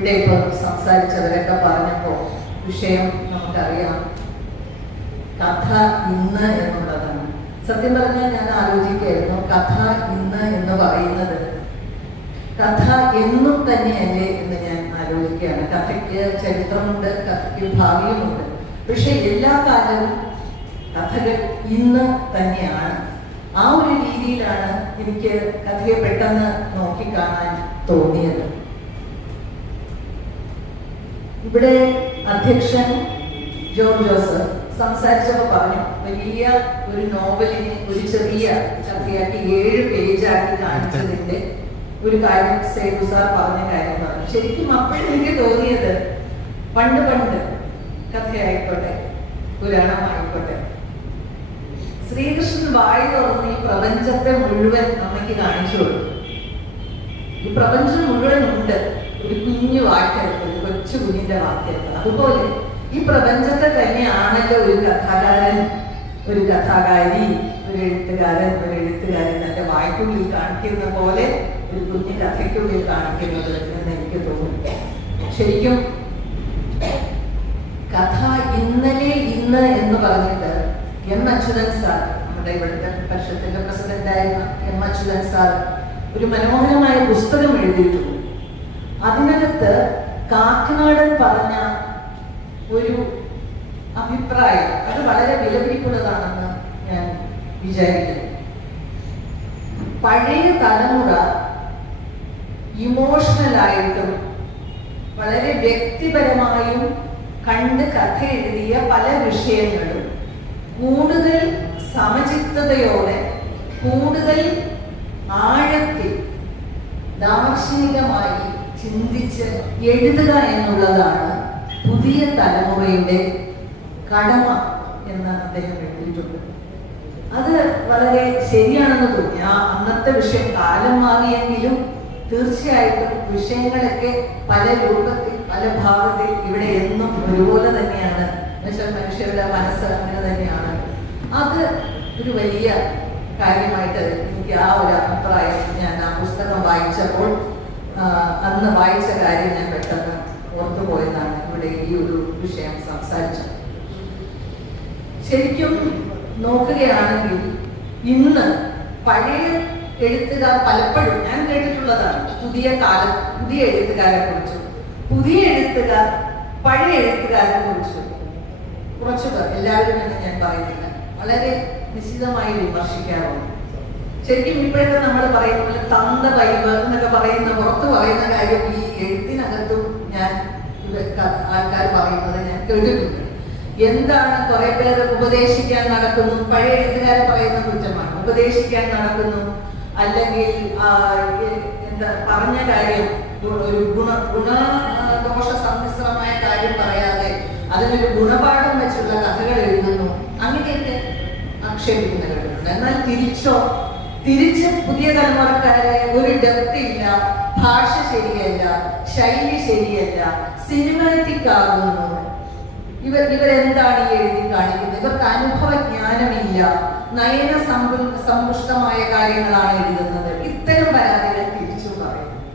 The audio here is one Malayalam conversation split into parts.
ഇവിടെ ഇപ്പോൾ സംസാരിച്ചവരൊക്കെ പറഞ്ഞപ്പോൾ വിഷയം നമുക്കറിയാം. കഥ ഇന്ന് എന്നുള്ളതാണ്. സത്യം പറഞ്ഞാൽ ഞാൻ ആലോചിക്കുകയായിരുന്നു കഥ ഇന്ന് എന്ന് പറയുന്നത്. കഥ എന്നും തന്നെയല്ലേ എന്ന് ഞാൻ ആലോചിക്കുകയാണ്. കഥയ്ക്ക് ചരിത്രമുണ്ട് കഥയ്ക്ക് ഭാവിയുമുണ്ട്. പക്ഷെ എല്ലാ കാലവും കഥകൾ ഇന്ന് തന്നെയാണ്. ആ ഒരു രീതിയിലാണ് എനിക്ക് കഥയെ പെട്ടെന്ന് നോക്കിക്കാണാൻ തോന്നിയത്. ഇവിടെ അധ്യക്ഷൻ ജോർജ് ജോസഫ് സംസാരിച്ചപ്പോൾ പറഞ്ഞു വലിയ ഒരു നോവലിനെ ഒരു ചെറിയ കഥയാക്കി ഏഴ് പേജാക്കി കാണിച്ചതിന്റെ ഒരു കാര്യം സേതു സാർ പറഞ്ഞ കാര്യം പറഞ്ഞു. ശരിക്കും അപ്പോഴും എനിക്ക് തോന്നിയത് പണ്ട് പണ്ട് കഥയായിക്കോട്ടെ പുരാണമായിക്കോട്ടെ ശ്രീകൃഷ്ണൻ വായി തുറന്ന് ഈ പ്രപഞ്ചത്തെ മുഴുവൻ അമ്മയ്ക്ക് കാണിച്ചു കൊടുത്തു. ഈ പ്രപഞ്ചം മുഴുവൻ ഉണ്ട് ഒരു കുഞ്ഞു വാക്യത്തിൽ ഒരു കൊച്ചു കുഞ്ഞിന്റെ വാക്യത്തിൽ. അതുപോലെ ഈ പ്രപഞ്ചത്തെ തന്നെയാണല്ലോ ഒരു കഥാകാരൻ ഒരു കഥാകാരി ഒരു എഴുത്തുകാരൻ ഒരു എഴുത്തുകാരൻ തന്റെ വായ്പുള്ളിൽ കാണിക്കുന്ന പോലെ ഒരു കുഞ്ഞു കഥയ്ക്കുള്ളിൽ കാണിക്കുന്നത് എന്ന് എനിക്ക് തോന്നി ശരിക്കും കഥ ഇന്നലെ ഇന്ന് എന്ന് പറഞ്ഞിട്ട് എം അച്യുതൻ സാർ നമ്മുടെ ഇവിടുത്തെ പരിഷത്തിന്റെ പ്രസിഡന്റായിരുന്ന എം അച്യുതൻ സാർ ഒരു മനോഹരമായ പുസ്തകം എഴുതിയിട്ടുണ്ട്. അതിനകത്ത് കാക്കനാടൻ പറഞ്ഞ ഒരു അഭിപ്രായം അത് വളരെ വിലപിടിപ്പുള്ളതാണെന്ന് ഞാൻ വിചാരിക്കുന്നു. പഴയ തലമുറ ഇമോഷണലായിട്ടും വളരെ വ്യക്തിപരമായും കണ്ട് കഥ എഴുതിയ പല വിഷയങ്ങളും കൂടുതൽ സമചിത്തതയോടെ കൂടുതൽ ആഴത്തിൽ ദാർശനികമായി ചിന്തിച്ച് എഴുതുക എന്നുള്ളതാണ് പുതിയ തലമുറയുടെ കടമ എന്ന് അദ്ദേഹം എഴുതിയിട്ടുണ്ട്. അത് വളരെ ശരിയാണെന്ന് തോന്നി. ആ അന്നത്തെ വിഷയം കാലം മാറിയെങ്കിലും തീർച്ചയായിട്ടും വിഷയങ്ങളൊക്കെ പല രൂപത്തിൽ പല ഭാഗത്തിൽ ഇവിടെ എന്നും ഒരുപോലെ തന്നെയാണ്. എന്നുവെച്ചാൽ മനുഷ്യരുടെ മനസ്സ് അങ്ങനെ തന്നെയാണ്. അത് ഒരു വലിയ കാര്യമായിട്ട് എനിക്ക് ആ ഒരു അഭിപ്രായം ഞാൻ ആ പുസ്തകം വായിച്ചപ്പോൾ അന്ന് വായിച്ച കാര്യം ഞാൻ പെട്ടെന്ന് ഓർത്തുപോയതാണ് ഇവിടെ ഈ ഒരു വിഷയം സംസാരിച്ചത്. ശരിക്കും നോക്കുകയാണെങ്കിൽ ഇന്ന് പഴയ എഴുത്തുകാർ പലപ്പോഴും ഞാൻ കേട്ടിട്ടുള്ളതാണ് പുതിയ കാലം പുതിയ എഴുത്തുകാരെ കുറിച്ച്. പുതിയ എഴുത്തുകാർ പഴയ എഴുത്തുകാരെ കുറിച്ച്. കുറച്ചു പേർ എല്ലാവരും എന്ന് ഞാൻ പറയുന്നില്ല. വളരെ നിശ്ചിതമായി വിമർശിക്കാറുണ്ട്. ശരിക്കും ഇപ്പോഴത്തെ നമ്മൾ പറയുന്നത് തന്ത വൈബ് എന്നൊക്കെ പറയുന്ന പുറത്ത് പറയുന്ന കാര്യം ഈ എഴുത്തിനകത്തും ഞാൻ ആൾക്കാർ പറയുന്നത് ഞാൻ കേട്ടിട്ടുണ്ട്. എന്താണ് കുറെ പേർ ഉപദേശിക്കാൻ നടക്കുന്നു? പഴയ എഴുത്തുകാർ പറയുന്ന കുറ്റമാണ്. ഉപദേശിക്കാൻ നടക്കുന്നു. അല്ലെങ്കിൽ എന്താ പറഞ്ഞ കാര്യം ഒരു ഗുണ ഗുണദോഷ സമ്മിശ്രമായ കാര്യം പറയാതെ അതിനൊരു ഗുണപാഠം വെച്ചുള്ള കഥകൾ എഴുതുന്നു. അങ്ങനെയൊക്കെ ആക്ഷേപിക്കുന്ന കേട്ടിട്ടുണ്ട്. എന്നാൽ തിരിച്ചോ തിരിച്ച് പുതിയ തലമുറക്കാരെ ഒരു ഡെപ്ത് ഇല്ല ഭാഷ ശരിയല്ല ശൈലി ശരിയല്ല സിനിമാറ്റിക് ആകുന്നു. ഇവർ ഇവരെന്താണ് ഈ എഴുതി കാണിക്കുന്നത്? ഇവർക്ക് അനുഭവ ജ്ഞാനമില്ല. നയന സമ്പു- സമ്പുഷ്ടമായ കാര്യങ്ങളാണ് എഴുതുന്നത്. ഇത്തരം പരാതികൾ തിരിച്ചു പറയും.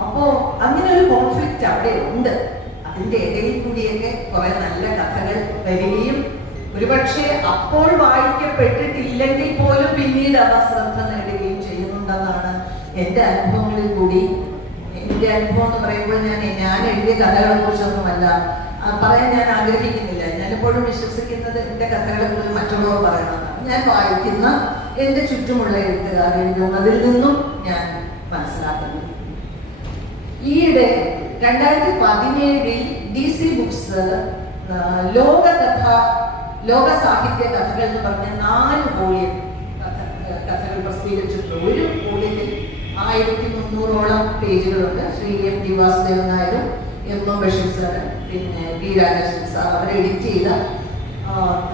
അപ്പോ അങ്ങനെ ഒരു കോൺഫ്ലിക്റ്റ് അവിടെ ഉണ്ട്. അതിന്റെ ഇടയിൽ കൂടിയൊക്കെ കുറെ നല്ല കഥകൾ വരികയും ഒരുപക്ഷെ അപ്പോൾ വായിക്കപ്പെട്ടിട്ടില്ലെങ്കിൽ പോലും പിന്നീട് അവ ശ്രദ്ധ നേടുകയും ചെയ്യുന്നുണ്ടെന്നാണ് എന്റെ അനുഭവങ്ങളിൽ കൂടി. എന്റെ അനുഭവം എന്ന് പറയുമ്പോൾ ഞാൻ ഞാൻ എഴുതിയ കഥകളെ കുറിച്ചൊന്നുമല്ല പറയാൻ ഞാൻ ആഗ്രഹിക്കുന്നില്ല. ഞാൻ എപ്പോഴും വിശ്വസിക്കുന്നത് എന്റെ കഥകളെ കുറിച്ച് മറ്റുള്ളവർ പറയണമെന്നാണ് ഞാൻ വായിക്കുന്ന എന്റെ ചുറ്റുമുള്ള എഴുത്തുകാർ എഴുതുന്നതിൽ നിന്നും ഞാൻ മനസ്സിലാക്കുന്നു. ഈയിടെ രണ്ടായിരത്തി പതിനേഴിൽ ഡി സി ബുക്സ് ലോകകഥ ലോക സാഹിത്യ കഥകൾ എന്ന് പറഞ്ഞ നാല് വോളിയം കഥകൾ പ്രസിദ്ധീകരിച്ചിട്ടുണ്ട്. ഒരു വോളിയത്തിൽ ആയിരത്തി മുന്നൂറോളം പേജുകളുണ്ട്. ശ്രീ എം ടി വാസുദേവൻ നായരും എം എം ബഷീർ സാർ പിന്നെ വി രാജേശ്വരൻ സാർ അവർ എഡിറ്റ് ചെയ്ത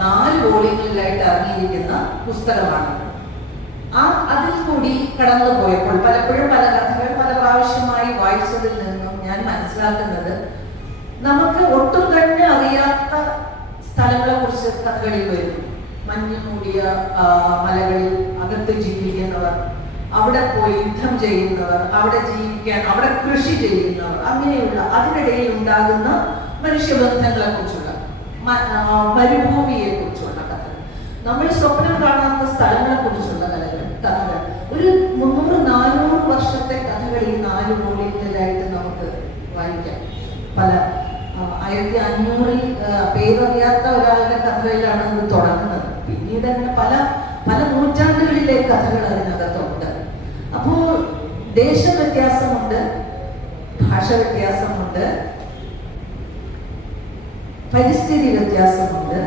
നാല് വോളിയങ്ങളിലായിട്ട് ഇറങ്ങിയിരിക്കുന്ന പുസ്തകമാണ് ആ അതിൽ കൂടി കടന്നു പോയപ്പോൾ പലപ്പോഴും പല കഥകൾ പല പ്രാവശ്യമായി വായിച്ചതിൽ നിന്നും ഞാൻ മനസ്സിലാക്കുന്നത് നമുക്ക് ഒട്ടും തന്നെ അറിയാത്ത കഥകളിൽ വരും. മഞ്ഞു മൂടിയ മലകളിൽ അകത്ത് ജീവിക്കുന്നവർ അവിടെ പോയി യുദ്ധം ചെയ്യുന്നവർ അവിടെ ജീവിക്കാൻ അവിടെ കൃഷി ചെയ്യുന്നവർ അങ്ങനെയുള്ള അതിനിടയിൽ ഉണ്ടാകുന്ന മനുഷ്യബന്ധങ്ങളെ കുറിച്ചുള്ള മരുഭൂമിയെ കുറിച്ചുള്ള കഥകൾ. നമ്മൾ സ്വപ്നം കാണാത്ത സ്ഥലങ്ങളെ കുറിച്ചുള്ള കഥകൾ കഥകൾ. ഒരു മുന്നൂറ് നാനൂറ് വർഷത്തെ കഥകൾ ഈ നാല് വോളിയത്തിലായിട്ട് നമുക്ക് വായിക്കാം. പല ആയിരത്തി അഞ്ഞൂറിൽ പേരറിയാത്ത ഒരാളുടെ കഥകളിലാണ് ഇത് തുടങ്ങുന്നത്. പിന്നീട് അങ്ങനെ പല പല നൂറ്റാണ്ടുകളിലെ കഥകൾ അതിനകത്തുണ്ട്. അപ്പോൾ ദേശവ്യത്യാസമുണ്ട് ഭാഷ വ്യത്യാസമുണ്ട് പരിസ്ഥിതി വ്യത്യാസമുണ്ട്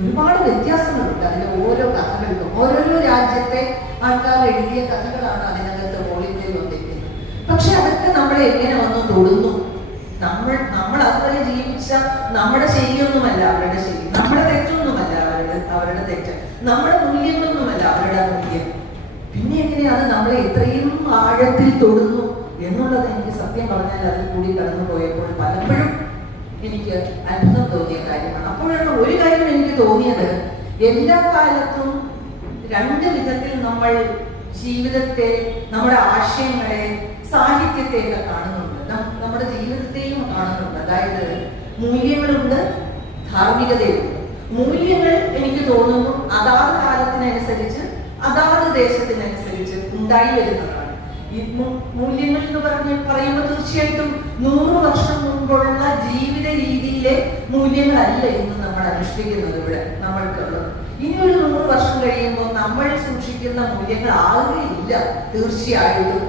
ഒരുപാട് വ്യത്യാസങ്ങളുണ്ട് അതിലെ ഓരോ കഥകളിലും. ഓരോരോ രാജ്യത്തെ ആൾക്കാർ എഴുതിയ കഥകളാണ് അതിനകത്ത് വോളിയത്തിൽ വന്നിരിക്കുന്നത്. പക്ഷെ അതൊക്കെ നമ്മളെ എങ്ങനെ വന്ന് തൊടുന്നു? നമ്മൾ നമ്മൾ അതുപോലെ ജീവിച്ച നമ്മുടെ ശരിയൊന്നുമല്ല അവരുടെ ശരി. നമ്മുടെ തെറ്റൊന്നുമല്ല അവരുടെ അവരുടെ തെറ്റ്. നമ്മുടെ മൂല്യങ്ങളൊന്നുമല്ല അവരുടെ മൂല്യം. പിന്നെ എങ്ങനെയാണ് നമ്മളെ ഇത്രയും ആഴത്തിൽ തൊടുന്നു എന്നുള്ളത് എനിക്ക് സത്യം പറഞ്ഞാൽ അതിൽ കൂടി കടന്നു പോയപ്പോൾ പലപ്പോഴും എനിക്ക് അത്ഭുതം തോന്നിയ കാര്യമാണ്. അപ്പോഴാണ് ഒരു കാര്യം എനിക്ക് തോന്നിയത്. എല്ലാ കാലത്തും രണ്ട് വിധത്തിൽ നമ്മൾ ജീവിതത്തെ നമ്മുടെ ആശയങ്ങളെ സാഹിത്യത്തെയൊക്കെ ഒക്കെ നം- നമ്മുടെ ജീവിതത്തെയും കാണുന്നുണ്ട്. അതായത് മൂല്യങ്ങളുണ്ട് ധാർമ്മികതയുണ്ട്. മൂല്യങ്ങൾ എനിക്ക് തോന്നുന്നു അതാത് കാലത്തിനനുസരിച്ച് അതാത് ദേശത്തിനനുസരിച്ച് ഉണ്ടായി വരുന്നതാണ്. മൂല്യങ്ങൾ എന്ന് പറഞ്ഞ് പറയുമ്പോൾ തീർച്ചയായിട്ടും നൂറ് വർഷം മുമ്പുള്ള ജീവിത രീതിയിലെ മൂല്യങ്ങളല്ല ഇന്ന് നമ്മൾ അനുഷ്ഠിക്കുന്നത് ഇവിടെ നമ്മൾക്കുള്ളത്. ഇനി ഒരു നൂറ് വർഷം കഴിയുമ്പോൾ നമ്മൾ സൂക്ഷിക്കുന്ന മൂല്യങ്ങൾ ആകുകയില്ല തീർച്ചയായിട്ടും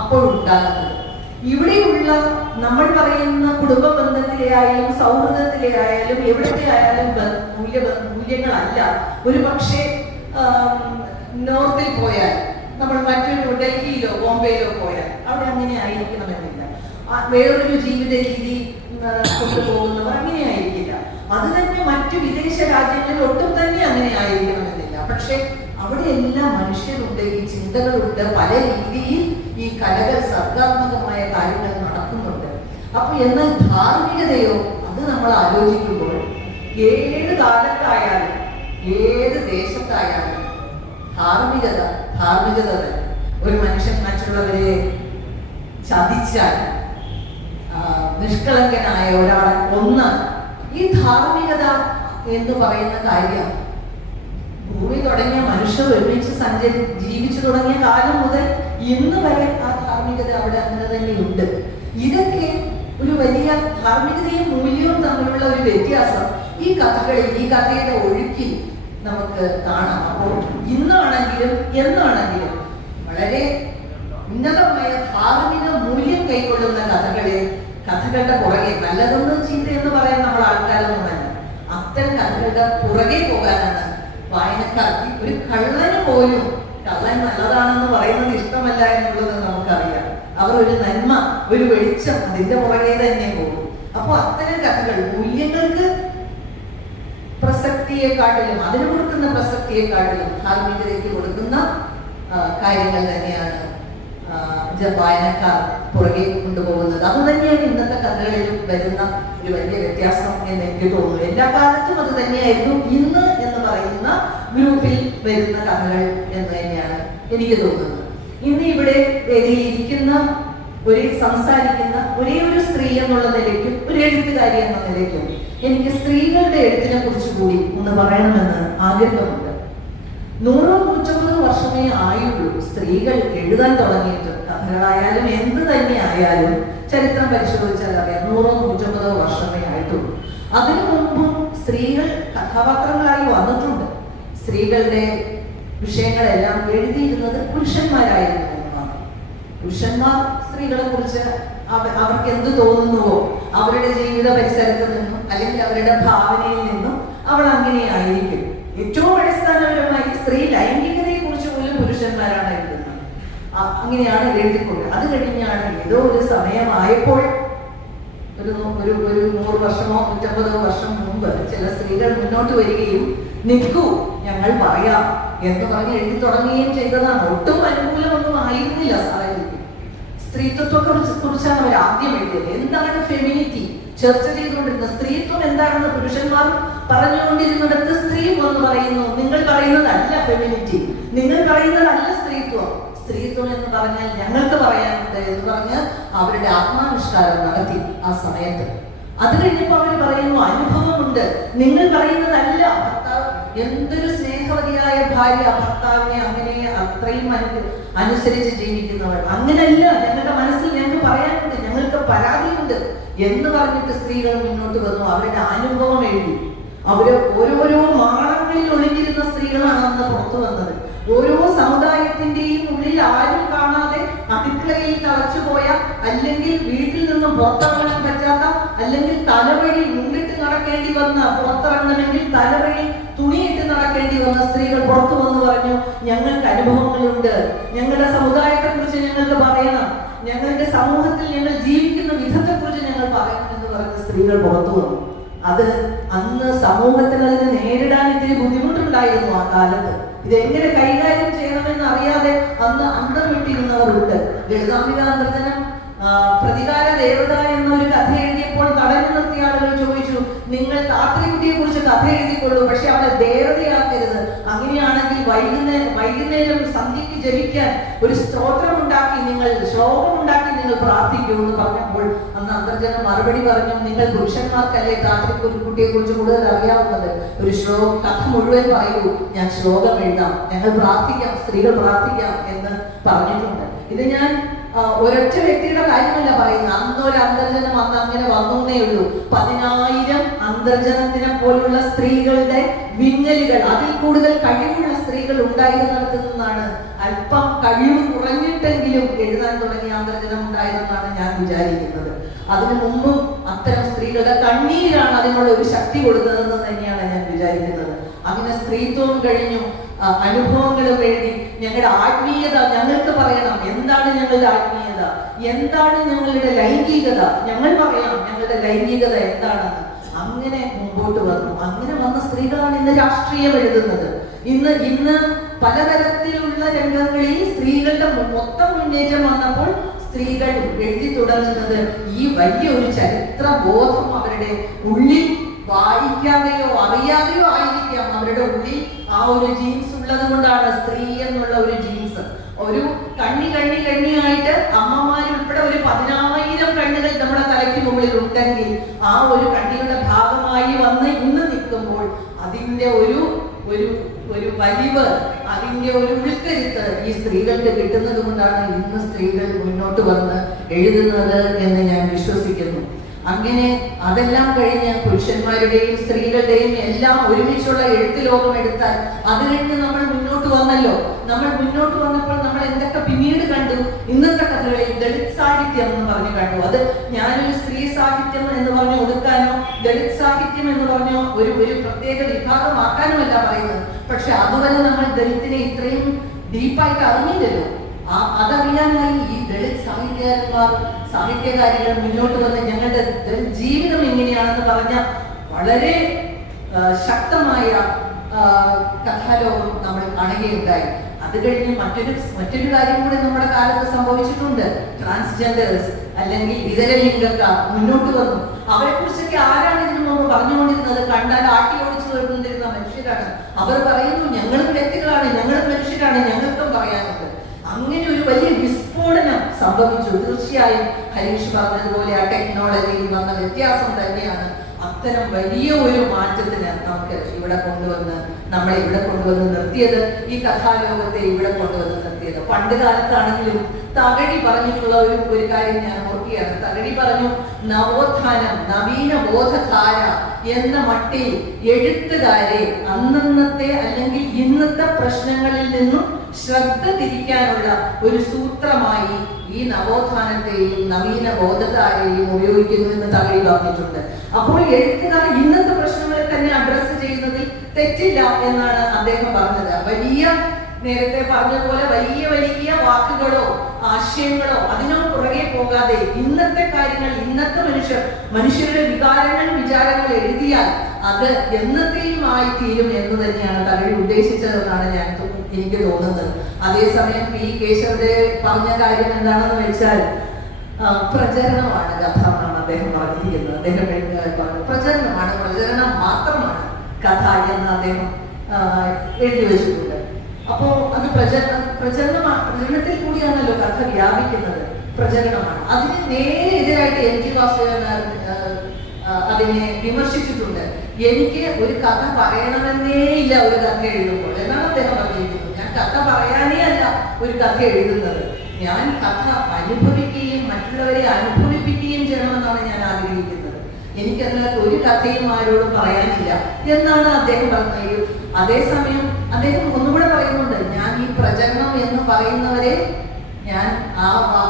അപ്പോഴുണ്ടാകുന്നത് ഇവിടെയുള്ള നമ്മൾ പറയുന്ന കുടുംബ ബന്ധത്തിലെ ആയാലും സൗഹൃദത്തിലെ ആയാലും എവിടത്തെ ആയാലും മൂല്യ മൂല്യങ്ങളല്ല. ഒരു പക്ഷേ നോർത്തിൽ പോയാൽ നമ്മൾ മറ്റൊരു ഡൽഹിയിലോ ബോംബെയിലോ പോയാൽ അവിടെ അങ്ങനെ ആയിരിക്കണമെന്നില്ല. വേറൊരു ജീവിത രീതി കൊണ്ടുപോകുന്നവർ അങ്ങനെ ആയിരിക്കില്ല. അത് തന്നെ മറ്റു വിദേശ രാജ്യങ്ങളിൽ ഒട്ടും തന്നെ അങ്ങനെ ആയിരിക്കണമെന്നില്ല. പക്ഷെ അവിടെ എല്ലാ മനുഷ്യരുണ്ട് ഈ ചിന്തകളുണ്ട് പല രീതിയിൽ ഈ കലകൾ സർഗാത്മകമായ കാര്യങ്ങൾ നടക്കുന്നുണ്ട്. അപ്പൊ എന്നാൽ ധാർമ്മികതയോ അത് നമ്മൾ ആലോചിക്കുമ്പോൾ ഏത് കാലത്തായാലും ഏത് ദേശത്തായാലും ധാർമ്മികത ധാർമ്മികത തന്നെ. ഒരു മനുഷ്യൻ മറ്റുള്ളവരെ ചതിച്ചാൽ നിഷ്കളങ്കനായ ഒരാളെ കൊന്നാൽ ഈ ധാർമ്മികത എന്ന് പറയുന്ന കാര്യം ഭൂമി തുടങ്ങിയ മനുഷ്യർ ഒരുമിച്ച് സഞ്ചരി ജീവിച്ചു തുടങ്ങിയ കാലം മുതൽ ഇന്ന് വരെ ആ ധാർമ്മികത അവിടെ അങ്ങനെ തന്നെയുണ്ട് ഇതൊക്കെ ഒരു വലിയ ധാർമ്മികതയും മൂല്യവും തമ്മിലുള്ള ഒരു വ്യത്യാസം ഈ കഥകളിൽ ഈ കഥയുടെ ഒഴുക്കിൽ നമുക്ക് കാണാം. അപ്പോൾ ഇന്നാണെങ്കിലും എന്നാണെങ്കിലും വളരെ ഉന്നതമായ ധാർമ്മിക മൂല്യം കൈക്കൊള്ളുന്ന കഥകളെ കഥകളുടെ പുറകെ നല്ലതെന്ന് ചീത്തയെന്ന് പറയാൻ നമ്മൾ ആൾക്കാരൊന്നും അത്തരം കഥകളുടെ പുറകെ പോകാനാണ് വായനക്കാർക്ക് ഒരു കള്ളന് പോലും കള്ളൻ നല്ലതാണെന്ന് പറയുന്നത് ഇഷ്ടമല്ല എന്നുള്ളത് നമുക്കറിയാം. അവർ ഒരു നന്മ ഒരു വെളിച്ചം അതിന്റെ പുറകെ തന്നെ പോകും. അപ്പൊ അത്തരം കഥകൾ മൂല്യങ്ങൾക്ക് പ്രസക്തിയെക്കാട്ടിലും അതിന് കൊടുക്കുന്ന പ്രസക്തിയെക്കാട്ടിലും ധാർമ്മികതയ്ക്ക് കൊടുക്കുന്ന കാര്യങ്ങൾ തന്നെയാണ് വായനക്കാർ പുറകെ കൊണ്ടുപോകുന്നത്. അത് തന്നെയാണ് ഇന്നത്തെ കഥകളിൽ വരുന്ന ഒരു വലിയ വ്യത്യാസം എന്ന് എനിക്ക് തോന്നുന്നു. എല്ലാ കാലത്തും അത് തന്നെയായിരുന്നു ഇന്ന് പറയുന്ന ഗ്രൂപ്പിൽ വരുന്ന കഥകൾ എന്ന് തന്നെയാണ് എനിക്ക് തോന്നുന്നത്. ഇന്ന് ഇവിടെ വേദിയിലിരിക്കുന്ന ഒരേ സംസാരിക്കുന്ന ഒരേ ഒരു സ്ത്രീ എന്നുള്ള നിലയ്ക്കും ഒരു എഴുത്തുകാരി എന്ന നിലയ്ക്കും എനിക്ക് സ്ത്രീകളുടെ എഴുത്തിനെ കുറിച്ച് കൂടി ഒന്ന് പറയണമെന്ന് ആഗ്രഹമുണ്ട്. നൂറോ നൂറ്റമ്പതോ വർഷമേ ആയുള്ളൂ സ്ത്രീകൾ എഴുതാൻ തുടങ്ങിയിട്ട്. കഥകളായാലും എന്ത് തന്നെ ആയാലും ചരിത്രം പരിശോധിച്ചാൽ അറിയാം നൂറോ നൂറ്റമ്പതോ വർഷമേ ആയിട്ടുള്ളൂ. അതിനു മുമ്പും സ്ത്രീകൾ കഥാപാത്രങ്ങളായി വന്നിട്ടുണ്ട്. സ്ത്രീകളുടെ വിഷയങ്ങളെല്ലാം എഴുതിയിരുന്നത് പുരുഷന്മാരായിരുന്നു പുരുഷന്മാർ സ്ത്രീകളെ കുറിച്ച് അവ- അവർക്ക് എന്ത് തോന്നുന്നുവോ അവരുടെ ജീവിത പരിസരത്ത് നിന്നും അല്ലെങ്കിൽ അവരുടെ ഭാവനയിൽ നിന്നും അവൾ അങ്ങനെയായിരിക്കും. ഏറ്റവും അടിസ്ഥാനപരമായി സ്ത്രീ ലൈംഗികതയെ കുറിച്ച് പോലും പുരുഷന്മാരാണ് എഴുതുന്നത്. അങ്ങനെയാണ് എഴുതിക്കൊണ്ട് അത് കഴിഞ്ഞാണ് ഏതോ ഒരു സമയമായപ്പോൾ ഒരു ഒരു ഒരു നൂറ് വർഷമോ നൂറ്റമ്പതോ വർഷം മുമ്പ് ചില സ്ത്രീകൾ മുന്നോട്ട് വരികയും നിൽക്കൂ ഞങ്ങൾ പറയാം എന്ന് പറഞ്ഞ് എഴുതി തുടങ്ങുകയും ചെയ്തതാണ്. ഒട്ടും അനുകൂലമൊന്നും ആയിരുന്നില്ല സാഹചര്യം സ്ത്രീത്വത്തെ കുറിച്ച് കുറിച്ചാണ് അവർ ആദ്യം എഴുതിയത്. എന്താണ് ഫെമിനിറ്റി? ചർച്ച ചെയ്തുകൊണ്ടിരുന്ന സ്ത്രീത്വം എന്താണെന്ന് പുരുഷന്മാർ പറഞ്ഞുകൊണ്ടിരുന്നിടത്ത് സ്ത്രീ എന്ന് പറയുന്നു. നിങ്ങൾ പറയുന്നതല്ല ഫെമിനിറ്റി. നിങ്ങൾ പറയുന്നതല്ല സ്ത്രീത്വം. സ്ത്രീത്വം എന്ന് പറഞ്ഞാൽ ഞങ്ങൾക്ക് പറയാനുണ്ട് എന്ന് പറഞ്ഞ് അവരുടെ ആത്മാവിഷ്കാരം നടത്തി ആ സമയത്ത്. അത് കഴിഞ്ഞപ്പോൾ അവർ പറയുന്നു അനുഭവമുണ്ട്. നിങ്ങൾ പറയുന്നതല്ല. ഭർത്താവ് എന്തൊരു സ്നേഹവതിയായ ഭാര്യ ഭർത്താവിനെ അങ്ങനെ അത്രയും അനു അനുസരിച്ച് ജീവിക്കുന്നവൾ. അങ്ങനെയല്ല. ഞങ്ങളുടെ മനസ്സിൽ ഞങ്ങൾക്ക് പറയാനുണ്ട്. ഞങ്ങൾക്ക് പരാതിയുണ്ട്. എന്ന് പറഞ്ഞിട്ട് സ്ത്രീകൾ മുന്നോട്ട് വന്നു. അവരുടെ അനുഭവം എഴുതി. അവർ ഓരോരോ മാളങ്ങളിൽ ഒളിഞ്ഞിരുന്ന സ്ത്രീകളാണ് അന്ന് പുറത്തു വന്നത്. ഓരോ സമുദായത്തിന്റെയും ഉള്ളിൽ ആരും കാണാതെ അടുക്കളയിൽ തളച്ചുപോയ അല്ലെങ്കിൽ വീട്ടിൽ നിന്നും പുറത്തിറങ്ങാൻ പറ്റാത്ത അല്ലെങ്കിൽ തലവഴി മുന്നിട്ട് നടക്കേണ്ടി വന്ന പുറത്തിറങ്ങണമെങ്കിൽ തലവഴി തുണിയിട്ട് നടക്കേണ്ടി വന്ന സ്ത്രീകൾ പുറത്തു വന്ന് പറഞ്ഞു ഞങ്ങൾക്ക് അനുഭവങ്ങളുണ്ട്. ഞങ്ങളുടെ സമുദായത്തെ കുറിച്ച് ഞങ്ങൾക്ക് പറയണം. ഞങ്ങളുടെ സമൂഹത്തിൽ ഞങ്ങൾ ജീവിക്കുന്ന വിധത്തെ കുറിച്ച് ഞങ്ങൾ പറയണം എന്ന് പറഞ്ഞ സ്ത്രീകൾ പുറത്തു വന്നു. അത് അന്ന് സമൂഹത്തിന് അതിനെ നേരിടാൻ ഇത്തിരി ബുദ്ധിമുട്ടുണ്ടായിരുന്നു ആ കാലത്ത്. ഇത് എങ്ങനെ കൈകാര്യം ചെയ്യണമെന്ന് അറിയാതെ അന്ന് അന്തം വിട്ടിരുന്നവരുണ്ട് ലളിതാംബിക അന്തർജനം ആ, പ്രതികാര ദേവത എന്നൊരു കഥ എഴുതിയപ്പോൾ തടഞ്ഞു നിർത്തിയ ആളുകൾ ചോദിച്ചു നിങ്ങൾ താത്രികുട്ടിയെ കുറിച്ച് കഥ എഴുതിക്കൊള്ളൂ പക്ഷെ അവളെ ദേവതയാക്കരുത്. അങ്ങനെയാണെങ്കിൽ വൈകുന്നേരം വൈകുന്നേരം സന്ധ്യയ്ക്ക് ജപിക്കാൻ ഒരു സ്തോത്രം ഉണ്ടാക്കി നിങ്ങൾ ശ്ലോകം ഉണ്ടാക്കി നിങ്ങൾ പ്രാർത്ഥിക്കൂ എന്ന് പറഞ്ഞപ്പോൾ അന്ന് അന്തർജനം മറുപടി പറഞ്ഞു നിങ്ങൾ പുരുഷന്മാർക്കല്ലേ താത്രിക്കുട്ടിയെ കുറിച്ച് കൂടുതൽ അറിയാവുന്നത്? ഒരു ശ്ലോകം കഥ മുഴുവൻ പറയൂ. ഞാൻ ശ്ലോകം എഴുതാം. ഞങ്ങൾ പ്രാർത്ഥിക്കാം സ്ത്രീകൾ പ്രാർത്ഥിക്കാം എന്ന് പറഞ്ഞിട്ടുണ്ട്. ഇത് ഞാൻ ഒരൊറ്റ വ്യക്തിയുടെ കാര്യമല്ല പറയുന്നത്. അന്നൊരു അന്തർജനം അന്ന് അങ്ങനെ വന്നേ ഉള്ളൂ. പതിനായിരം അന്തർജനത്തിനെ പോലുള്ള സ്ത്രീകളുടെ വിങ്ങലുകൾ അതിൽ കൂടുതൽ കഴിവുള്ള സ്ത്രീകൾ ഉണ്ടായിരുന്നിടത്ത് അല്പം കഴിവ് കുറഞ്ഞിട്ടെങ്കിലും എഴുതാൻ തുടങ്ങിയ അന്തർജനം ഉണ്ടായതെന്നാണ് ഞാൻ വിചാരിക്കുന്നത്. അതിനു മുമ്പും അത്തരം സ്ത്രീകളുടെ കണ്ണീരാണ് അതിനുള്ള ഒരു ശക്തി കൊടുത്തതെന്ന് തന്നെയാണ് ഞാൻ വിചാരിക്കുന്നത്. അങ്ങനെ സ്ത്രീത്വം കഴിഞ്ഞു അനുഭവങ്ങളും എഴുതി ഞങ്ങളുടെ ആത്മീയത ഞങ്ങൾക്ക് പറയണം എന്താണ് ഞങ്ങളുടെ ആത്മീയത? എന്താണ് ഞങ്ങളുടെ ലൈംഗികത? ഞങ്ങൾ പറയാം ഞങ്ങളുടെ ലൈംഗികത എന്താണെന്ന്. അങ്ങനെ മുമ്പോട്ട് വന്നു. അങ്ങനെ വന്ന സ്ത്രീകളാണ് ഇന്ന് രാഷ്ട്രീയം എഴുതുന്നത്. ഇന്ന് ഇന്ന് പലതരത്തിലുള്ള രംഗങ്ങളിൽ സ്ത്രീകളുടെ മൊത്തം മുന്നേറ്റം വന്നപ്പോൾ സ്ത്രീകൾ എഴുതി തുടങ്ങുന്നത് ഈ വലിയ ഒരു ചരിത്ര ബോധം അവരുടെ ഉള്ളിൽ വായിക്കാതെയോ അറിയാതെയോ ആയിരിക്കാം. അവരുടെ ഉള്ളിൽ ആ ഒരു ജീൻസ് ഉള്ളത് കൊണ്ടാണ് സ്ത്രീ എന്നുള്ള ഒരു ജീൻസ്. ഒരു കണ്ണി കണ്ണി കണ്ണിയായിട്ട് അമ്മമാരുൾപ്പെടെ ഒരു പതിനായിരം കണ്ണുകൾ നമ്മുടെ തലയ്ക്ക് മുകളിൽ ഉണ്ടെങ്കിൽ ആ ഒരു കണ്ണിയുടെ ഭാഗമായി വന്ന് ഇന്ന് നിൽക്കുമ്പോൾ അതിന്റെ ഒരു ഒരു ഒരു വലിവ് അതിന്റെ ഒരു ഉൾക്കരുത്ത് ഈ സ്ത്രീകൾക്ക് കിട്ടുന്നത് കൊണ്ടാണ് ഇന്ന് സ്ത്രീകൾ മുന്നോട്ട് വന്ന് എഴുതുന്നത് എന്ന് ഞാൻ വിശ്വസിക്കുന്നു. അങ്ങനെ അതെല്ലാം കഴിഞ്ഞ് പുരുഷന്മാരുടെയും സ്ത്രീകളുടെയും എല്ലാം ഒരുമിച്ചുള്ള എഴുത്ത് ലോകം എടുത്താൽ അത് കഴിഞ്ഞ് നമ്മൾ മുന്നോട്ട് വന്നല്ലോ. നമ്മൾ മുന്നോട്ട് വന്നപ്പോൾ നമ്മൾ എന്തൊക്കെ പിന്നീട് കണ്ടു? ഇന്നത്തെ കഥകളിൽ ദളിത് സാഹിത്യം എന്ന് പറഞ്ഞു കണ്ടു. അത് ഞാനൊരു സ്ത്രീ സാഹിത്യം എന്ന് പറഞ്ഞു ഒതുക്കാനോ ദളിത് സാഹിത്യം എന്ന് പറഞ്ഞോ ഒരു ഒരു പ്രത്യേക വിഭാഗമാക്കാനുമല്ല പറയുന്നത്. പക്ഷെ അതുവരെ നമ്മൾ ദളിത്തിനെ ഇത്രയും ഡീപ്പായിട്ട് അറിഞ്ഞില്ലല്ലോ. അതറിയാനായി ഈ ദളിത് സാഹിത്യകാരന്മാർ സാഹിത്യകാരികൾ മുന്നോട്ട് വന്ന ഞങ്ങളുടെ ജീവിതം എങ്ങനെയാണെന്ന് പറഞ്ഞ വളരെ ശക്തമായ കഥാലോകം നമ്മൾ കാണുകയുണ്ടായി. അത് കഴിഞ്ഞ് മറ്റൊരു മറ്റൊരു കാര്യം കൂടി നമ്മുടെ കാലത്ത് സംഭവിച്ചിട്ടുണ്ട്. ട്രാൻസ്ജെൻഡേഴ്സ് അല്ലെങ്കിൽ ഇതര ലിംഗക്കാർ മുന്നോട്ട് വന്നു. അവരെ കുറിച്ചൊക്കെ ആരാണ് ഇതിനു മുമ്പ് പറഞ്ഞുകൊണ്ടിരുന്നത്? കണ്ടാൽ ആട്ടി ഓടിച്ചു കൊണ്ടിരുന്ന മനുഷ്യരാണ്. അവർ പറയുന്നു ഞങ്ങളും വ്യക്തികളാണ് ഞങ്ങളും മനുഷ്യരാണ് ഞങ്ങൾക്കും പറയാനുണ്ട് അങ്ങനെ ഒരു വലിയ വിസ്ഫോടനം സംഭവിച്ചു. തീർച്ചയായും ഹരീഷ് പറഞ്ഞതുപോലെ ആ ടെക്നോളജിയിൽ വന്ന വ്യത്യാസം തന്നെയാണ് അത്തരം വലിയ ഒരു മാറ്റത്തിന് നമുക്ക് ഇവിടെ കൊണ്ടുവന്ന് നമ്മളെ ഇവിടെ കൊണ്ടുവന്ന് നിർത്തിയത്. ഈ കഥാലോകത്തെ ഇവിടെ കൊണ്ടുവന്ന് നിർത്തിയത്. പണ്ട് കാലത്താണെങ്കിലും തകഴി പറഞ്ഞിട്ടുള്ള ഒരു ഒരു കാര്യം ഞാൻ ഓർക്കുകയാണ്. തകഴി പറഞ്ഞു നവോത്ഥാനം നവീന ബോധധാര എന്ന മട്ടിൽ എഴുത്തുകാരെ അന്നന്നത്തെ അല്ലെങ്കിൽ ഇന്നത്തെ പ്രശ്നങ്ങളിൽ നിന്നും ശ്രദ്ധ തിരിക്കാനുള്ള ഒരു സൂത്രമായി ഈ നവോത്ഥാനത്തെയും നവീന ബോധധാരയെയും ഉപയോഗിക്കുന്നു എന്ന് തകഴി പറഞ്ഞിട്ടുണ്ട്. അപ്പോൾ എഴുത്തുകാർ ഇന്നത്തെ പ്രശ്നങ്ങളെ തന്നെ അഡ്രസ്സ് ചെയ്യുന്നതിൽ തെറ്റില്ല എന്നാണ് അദ്ദേഹം പറഞ്ഞത്. വലിയ നേരത്തെ പറഞ്ഞ പോലെ വലിയ വലിയ വാക്കുകളോ ആശയങ്ങളോ അതിനോ പുറകെ പോകാതെ ഇന്നത്തെ കാര്യങ്ങൾ ഇന്നത്തെ മനുഷ്യർ മനുഷ്യരുടെ വികാരങ്ങൾ വിചാരങ്ങൾ എഴുതിയാൽ അത് എന്നത്തെയുമായി തീരും എന്ന് തന്നെയാണ് തകഴി ഉദ്ദേശിച്ചതെന്നാണ് ഞാൻ എനിക്ക് തോന്നുന്നത്. അതേസമയം പി. കേശവദേവ് പറഞ്ഞ കാര്യം എന്താണെന്ന് വെച്ചാൽ പ്രചരണമാണ് കഥ എന്നാണ് അദ്ദേഹം പറഞ്ഞിരിക്കുന്നത്. അദ്ദേഹം പറഞ്ഞു പ്രചരണമാണ് പ്രചരണം മാത്രമാണ് കഥ എന്ന് അദ്ദേഹം എഴുതി വെച്ചിട്ടുണ്ട്. അപ്പോ അത് പ്രചരണം പ്രചരണമാണ് പ്രചരണത്തിൽ കൂടിയാണല്ലോ കഥ വ്യാപിക്കുന്നത്. പ്രചരണമാണ്. അതിന് നേരെ എതിരായിട്ട് എം ടി വാസുദേവൻ അതിനെ വിമർശിച്ചിട്ടുണ്ട്. എനിക്ക് ഒരു കഥ പറയണമെന്നേ ഇല്ല ഒരു കഥ എഴുതുമ്പോൾ. എന്നാണ് അദ്ദേഹം പറഞ്ഞിരിക്കുന്നത്. ഞാൻ കഥ പറയാനേ അല്ല ഒരു കഥ എഴുതുന്നത്. ഞാൻ കഥ അനുഭവിക്കുകയും മറ്റുള്ളവരെ അനുഭവിപ്പിക്കുകയും ചെയ്യണമെന്നാണ് ഞാൻ ആഗ്രഹിക്കുന്നത്. എനിക്കതിനകത്ത് ഒരു കഥയും ആരോടും പറയാനില്ല എന്നാണ് അദ്ദേഹം പറഞ്ഞത്. അതേസമയം അദ്ദേഹം ഒന്നുകൂടെ പറയുന്നുണ്ട് ഞാൻ ഈ പ്രചരണം എന്ന് പറയുന്നവരെ ഞാൻ ആ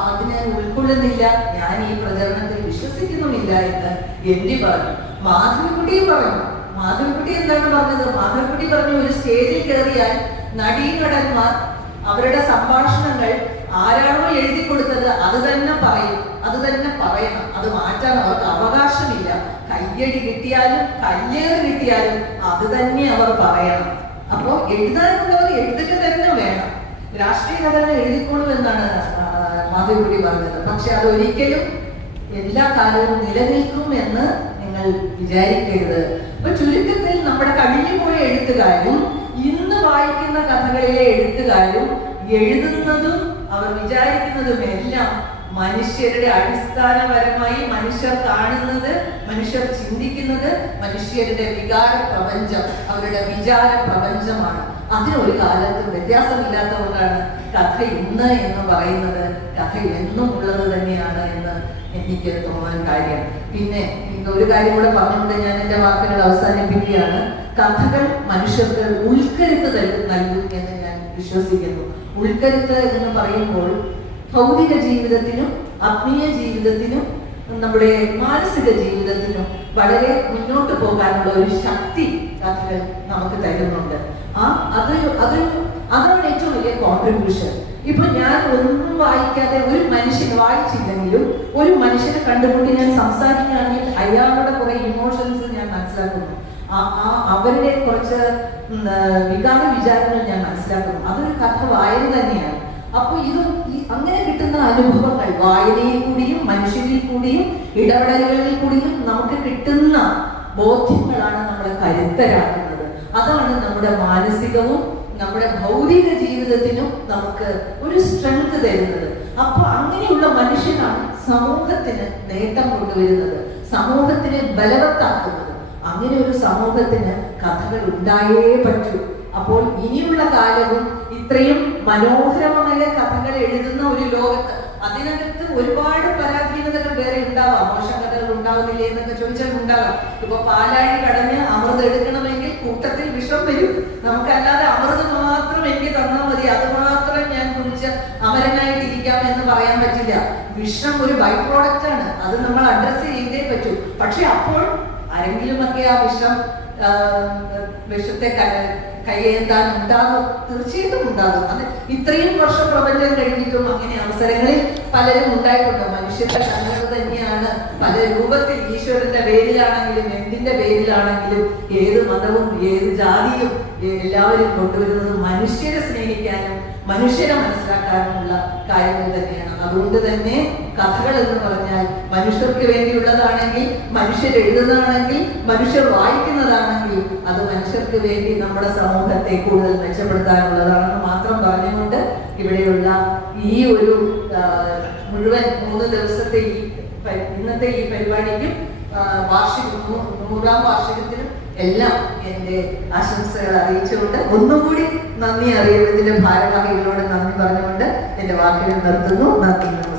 അതിനെ ഉൾക്കൊള്ളുന്നില്ല. ഞാൻ ഈ പ്രചരണത്തിൽ വിശ്വസിക്കുന്നുമില്ല എന്ന് എം പറഞ്ഞു. മാധവിക്കുട്ടിയും പറഞ്ഞു. മാധവിക്കുട്ടി എന്താണ് പറഞ്ഞത്? മാധവിക്കുട്ടി പറഞ്ഞു ഒരു സ്റ്റേജിൽ കയറിയാൽ നടീനടന്മാർ അവരുടെ സംഭാഷണങ്ങൾ ആരാണോ എഴുതി കൊടുത്തത് അത് തന്നെ പറയും. അത് തന്നെ പറയണം. അത് മാറ്റാൻ അവർക്ക് അവകാശമില്ല. കയ്യടി കിട്ടിയാലും കയ്യേറ് കിട്ടിയാലും അത് തന്നെ അവർ പറയണം. അപ്പോ എഴുതാനുള്ളവർ എഴുതിട്ട് തന്നെ വേണം. രാഷ്ട്രീയ കഥകൾ എഴുതിക്കോളൂ എന്നാണ് മാധവിക്കുട്ടി പറഞ്ഞത്. പക്ഷെ അത് ഒരിക്കലും എല്ലാ കാലവും നിലനിൽക്കും എന്ന് നിങ്ങൾ വിചാരിക്കരുത്. അപ്പൊ ചുരുക്കത്തിൽ നമ്മുടെ കഴിഞ്ഞുപോയ എഴുത്തുകാരും ഇന്ന് വായിക്കുന്ന കഥകളിലെ എഴുത്തുകാരും എഴുതുന്നതും അവർ വിചാരിക്കുന്നതും എല്ലാം മനുഷ്യരുടെ അടിസ്ഥാനപരമായി മനുഷ്യർ കാണുന്നത് മനുഷ്യർ ചിന്തിക്കുന്നത് മനുഷ്യരുടെ വികാര പ്രപഞ്ചം അവരുടെ വിചാര പ്രപഞ്ചമാണ് അതിനൊരു കാലത്തും വ്യത്യാസമില്ലാത്തതുകൊണ്ടാണ് കഥ ഇന്ന് എന്ന് പറയുന്നത്. കഥ എന്നും ഉള്ളത് തന്നെയാണ് എന്ന് എനിക്ക് തോന്നാൻ കാര്യം. പിന്നെ എനിക്ക് ഒരു കാര്യം കൂടെ പറഞ്ഞുകൊണ്ട് ഞാൻ എന്റെ വാക്കുകൾ അവസാനിപ്പിക്കുകയാണ്. കഥകൾ മനുഷ്യർക്ക് ഉൾക്കരുത്ത് നൽകും എന്ന് ഞാൻ വിശ്വസിക്കുന്നു. ഉൾക്കരുത്ത് എന്ന് പറയുമ്പോൾ ഭൗതിക ജീവിതത്തിനും ആത്മീയ ജീവിതത്തിനും നമ്മുടെ മാനസിക ജീവിതത്തിനും വളരെ മുന്നോട്ട് പോകാനുള്ള ഒരു ശക്തി കഥകൾ നമുക്ക് തരുന്നുണ്ട്. ആ അതൊരു അതൊരു അതാണ് ഏറ്റവും വലിയ കോൺട്രിബ്യൂഷൻ ഇപ്പൊ ഞാൻ ഒന്നും വായിക്കാതെ ഒരു മനുഷ്യനെ വായിച്ചില്ലെങ്കിലും ഒരു മനുഷ്യനെ കണ്ടുമുട്ടി ഞാൻ സംസാരിക്കുകയാണെങ്കിൽ അയാളുടെ കുറെ ഇമോഷൻസ് ഞാൻ മനസ്സിലാക്കുന്നു. അവരുടെ കുറച്ച് വികാര വിചാരങ്ങൾ ഞാൻ മനസ്സിലാക്കുന്നു. അതൊരു കഥ വായന തന്നെയാണ്. അപ്പൊ ഇത് അങ്ങനെ കിട്ടുന്ന അനുഭവങ്ങൾ. വായനയിൽ കൂടിയും മനുഷ്യരിൽ കൂടിയും ഇടപെടലുകളിൽ കൂടിയും നമുക്ക് കിട്ടുന്ന ബോധ്യങ്ങളാണ് നമ്മളെ കരുത്തരാക്കുന്നത്. അതാണ് നമ്മുടെ മാനസികവും നമ്മുടെ ഭൗതിക ജീവിതത്തിനും നമുക്ക് ഒരു സ്ട്രെങ്ത് തരുന്നത്. അപ്പൊ അങ്ങനെയുള്ള മനുഷ്യനാണ് സമൂഹത്തിന് നേട്ടം കൊണ്ടുവരുന്നത് സമൂഹത്തിനെ ബലവത്താക്കുന്നത്. അങ്ങനെ ഒരു സമൂഹത്തിന് കഥകൾ ഉണ്ടായേ പറ്റൂ. അപ്പോൾ ഇനിയുള്ള കാലവും ഇത്രയും മനോഹരമായ കഥകൾ എഴുതുന്ന ഒരു ലോകത്ത് അതിനകത്ത് ഒരുപാട് പരാധീനതകൾ വേറെ ഉണ്ടാവാം. മോശം കഥകൾ ഉണ്ടാവുന്നില്ലേ എന്നൊക്കെ ചോദിച്ചാൽ ഉണ്ടാകാം ഇപ്പൊ പാലാഴി കടഞ്ഞ് അമൃത് എടുക്കണമെങ്കിൽ കൂട്ടത്തിൽ വിഷം വരും. നമുക്കല്ലാതെ അമൃത് മാത്രം എനിക്ക് തന്നാൽ മതി. അത് മാത്രം ഞാൻ കുടിച്ച് അമരനായിട്ടിരിക്കാം എന്ന് പറയാൻ പറ്റില്ല. വിഷം ഒരു ബൈ പ്രോഡക്റ്റ് ആണ്. അത് നമ്മൾ അഡ്രസ് ചെയ്തേ പറ്റൂ. പക്ഷെ അപ്പോൾ ആരെങ്കിലുമൊക്കെ ആ വിഷം വിഷത്തെ കയ്യേന്താൻ ഉണ്ടാകും. തീർച്ചയായിട്ടും ഉണ്ടാകും. അത് ഇത്രയും വർഷം പ്രപഞ്ചം കഴിഞ്ഞിട്ടും അങ്ങനെ അവസരങ്ങളിൽ പലരും ഉണ്ടായിട്ടുണ്ട്. മനുഷ്യരുടെ കണ്ണുകൾ തന്നെയാണ്. പല രൂപത്തിൽ ഈശ്വരന്റെ പേരിലാണെങ്കിലും എന്തിന്റെ പേരിലാണെങ്കിലും ഏത് മതവും ഏത് ജാതിയും എല്ലാവരും കൊണ്ടുവരുന്നത് മനുഷ്യരെ മനുഷ്യരെ മനസ്സിലാക്കാനുള്ള കാര്യങ്ങൾ തന്നെയാണ്. അതുകൊണ്ട് തന്നെ കഥകൾ എന്ന് പറഞ്ഞാൽ മനുഷ്യർക്ക് വേണ്ടിയുള്ളതാണെങ്കിൽ മനുഷ്യർ എഴുതുന്നതാണെങ്കിൽ മനുഷ്യർ വായിക്കുന്നതാണെങ്കിൽ അത് മനുഷ്യർക്ക് വേണ്ടി നമ്മുടെ സമൂഹത്തെ കൂടുതൽ മെച്ചപ്പെടുത്താനുള്ളതാണെന്ന് മാത്രം പറഞ്ഞുകൊണ്ട് ഇവിടെയുള്ള ഈ ഒരു മുഴുവൻ മൂന്ന് ദിവസത്തെ ഈ ഇന്നത്തെ ഈ പരിപാടിക്കും വാർഷിക നൂറാം വാർഷികത്തിനും എല്ലാം എന്റെ ആശംസകൾ അറിയിച്ചുകൊണ്ട് ഒന്നുകൂടി നന്ദി അറിയുന്നതിന്റെ ഭാരവാഹികളോട് നന്ദി പറഞ്ഞുകൊണ്ട് എന്റെ വാക്കുകൾ നിർത്തുന്നു. നന്ദി.